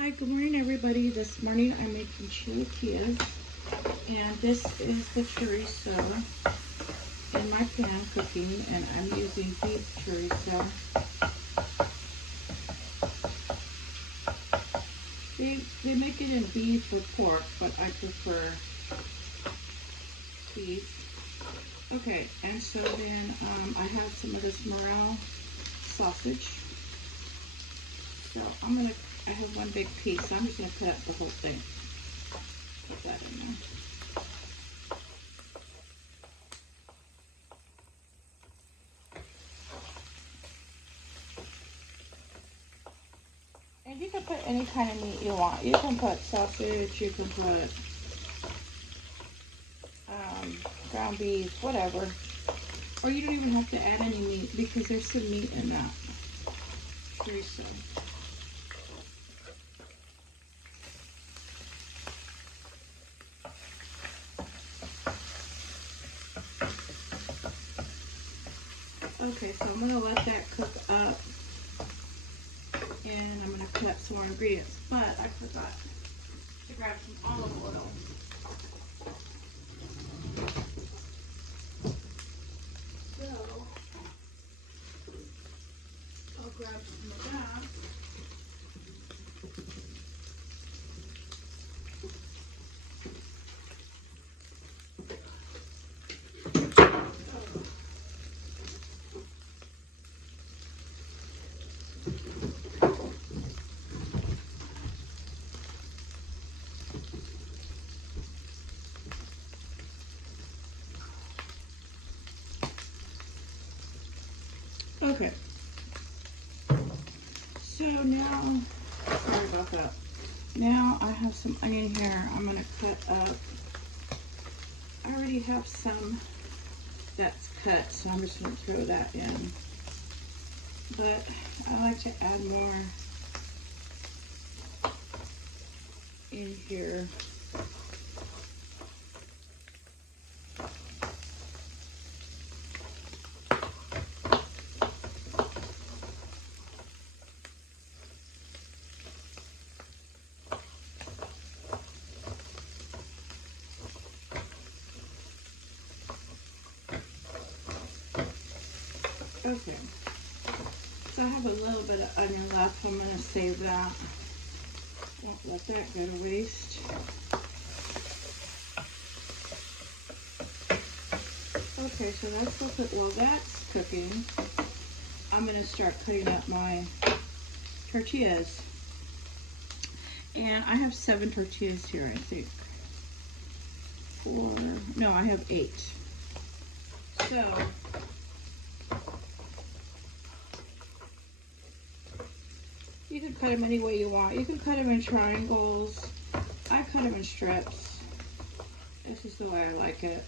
Hi, good morning everybody. This morning I'm making chilaquiles, and this is the chorizo in my pan cooking, and I'm using beef chorizo. They make it in beef or pork, but I prefer beef. Okay, and so then I have some of this morel sausage. So I have one big piece, so I'm just gonna cut up the whole thing. Put that in there. And you can put any kind of meat you want. You can put sausage, you can put ground beef, whatever. Or you don't even have to add any meat because there's some meat in that chorizo. Okay, so I'm gonna let that cook up, and I'm gonna cut some more ingredients. But I forgot to grab some olive oil. So I'll grab some of that. Okay, so now, sorry about that. Now I have some onion here I'm going to cut up. I already have some that's cut, so I'm just going to throw that in. But I like to add more in here. Okay, so I have a little bit of onion left. I'm going to save that. Won't let that go to waste. Okay, so that's while that's cooking, I'm going to start cutting up my tortillas. And I have 7 tortillas here, I think. 4, no, I have 8. So you can cut them any way you want. You can cut them in triangles. I cut them in strips. This is the way I like it.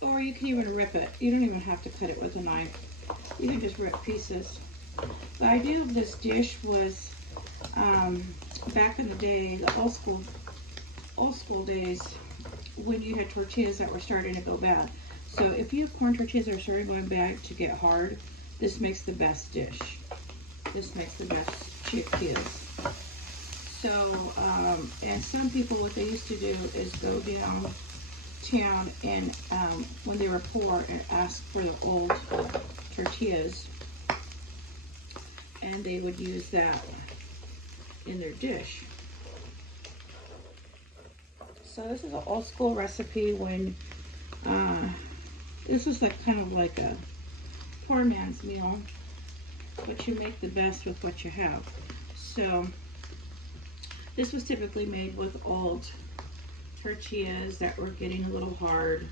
Or you can even rip it. You don't even have to cut it with a knife. You can just rip pieces. The idea of this dish was back in the day, the old school days, when you had tortillas that were starting to go bad. So if you have corn tortillas that are starting going bad to get hard, this makes the best dish. This makes the best chilaquiles. So, and some people, what they used to do is go downtown and when they were poor and ask for the old tortillas, and they would use that in their dish. So this is an old school recipe when this is kind of like a poor man's meal, but you make the best with what you have. So this was typically made with old tortillas that were getting a little hard.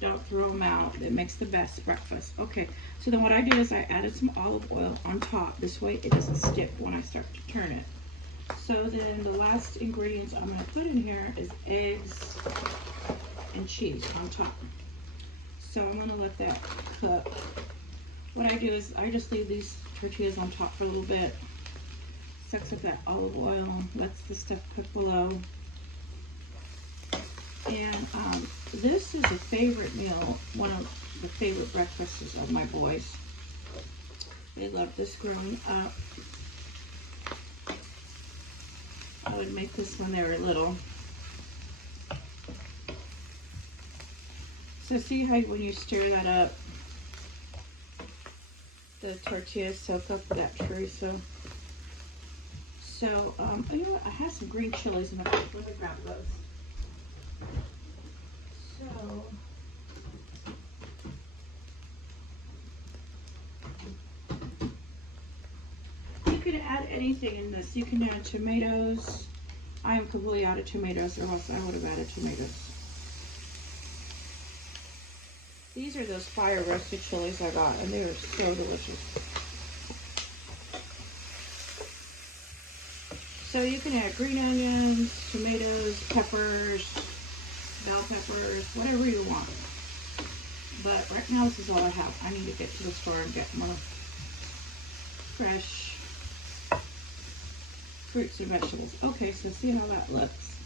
Don't throw them out. It makes the best breakfast. Okay, so then what I did is I added some olive oil on top. This way it doesn't stick when I start to turn it. So then the last ingredients I'm going to put in here is eggs and cheese on top. So I'm going to let that cook. What I do is I just leave these tortillas on top for a little bit. Sucks up that olive oil, lets the stuff cook below. And this is a favorite meal, one of the favorite breakfasts of my boys. They love this growing up. I would make this when they were little. So see how when you stir that up, the tortillas soak up that chorizo. So, you know what? I have some green chilies in my fridge. Let me grab those. So, you can add anything in this. You can add tomatoes. I am completely out of tomatoes, or else I would have added tomatoes. These are those fire roasted chilies I got, and they were so delicious. So you can add green onions, tomatoes, peppers, bell peppers, whatever you want. But right now this is all I have. I need to get to the store and get more fresh fruits and vegetables. Okay, so see how that looks.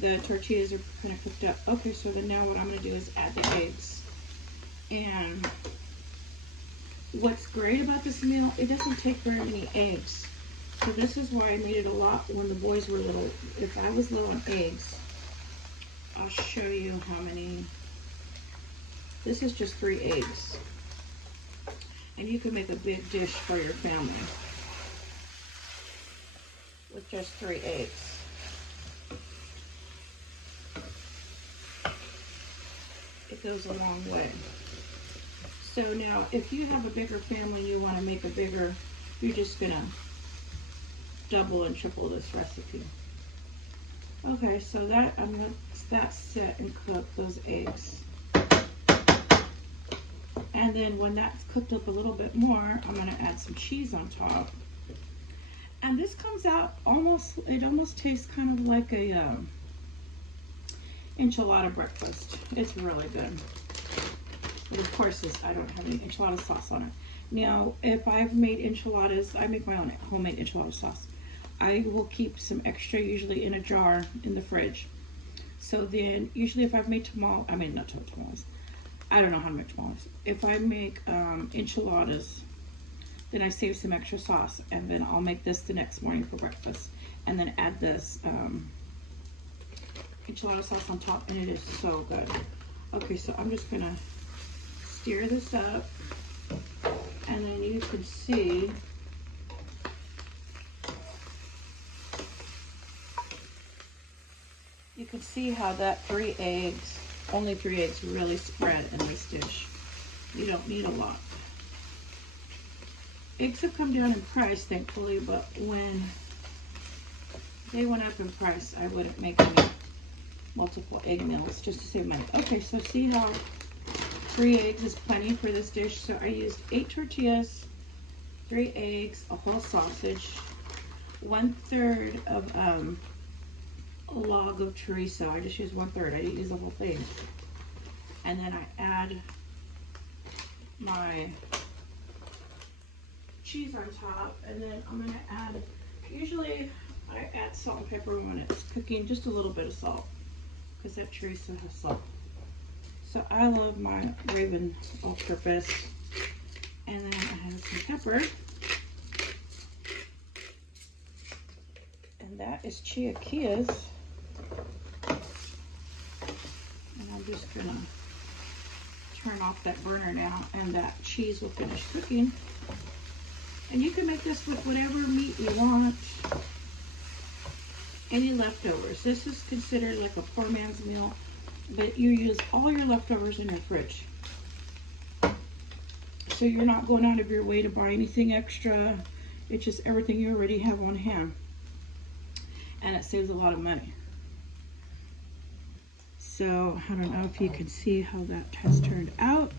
The tortillas are kind of cooked up. Okay, so then now what I'm going to do is add the eggs. And what's great about this meal, it doesn't take very many eggs. So this is why I made it a lot when the boys were little. If I was low on eggs, I'll show you how many. This is just 3 eggs. And you can make a big dish for your family with just 3 eggs. It goes a long way. So now, if you have a bigger family and you want to make a bigger, you're just going to double and triple this recipe. Okay, so that that's set and cooked, those eggs. And then when that's cooked up a little bit more, I'm going to add some cheese on top. And this comes out almost, it almost tastes kind of like a enchilada breakfast. It's really good. But of course, I don't have any enchilada sauce on it. Now, if I've made enchiladas, I make my own homemade enchilada sauce. I will keep some extra, usually in a jar in the fridge. So then, usually if I've made tamales, I mean, not tamales. I don't know how to make tamales. If I make enchiladas, then I save some extra sauce, and then I'll make this the next morning for breakfast, and then add this enchilada sauce on top, and it is so good. Okay, so I'm just gonna stir this up, and then you can see how that 3 eggs, only 3 eggs, really spread in this dish. You don't need a lot. Eggs have come down in price, thankfully, but when they went up in price, I wouldn't make any multiple egg meals just to save money. Okay, so see how 3 eggs is plenty for this dish. So I used 8 tortillas, 3 eggs, a whole sausage, 1/3 of a log of chorizo. I just used 1/3. I didn't use the whole thing. And then I add my cheese on top, and then I'm going to add, usually I add salt and pepper when it's cooking, just a little bit of salt, because that chorizo has salt. So I love my Raven all-purpose. And then I have some pepper. And that is Chilaquiles. And I'm just going to turn off that burner now, and that cheese will finish cooking. And you can make this with whatever meat you want. Any leftovers. This is considered like a poor man's meal, but you use all your leftovers in your fridge. So you're not going out of your way to buy anything extra. It's just everything you already have on hand. And it saves a lot of money. So I don't know if you can see how that has turned out,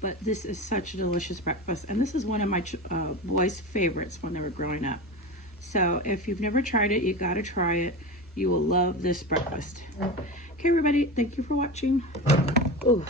but this is such a delicious breakfast. And this is one of my boys' favorites when they were growing up. So if you've never tried it, you gotta try it. You will love this breakfast. Okay, everybody, thank you for watching. Ooh.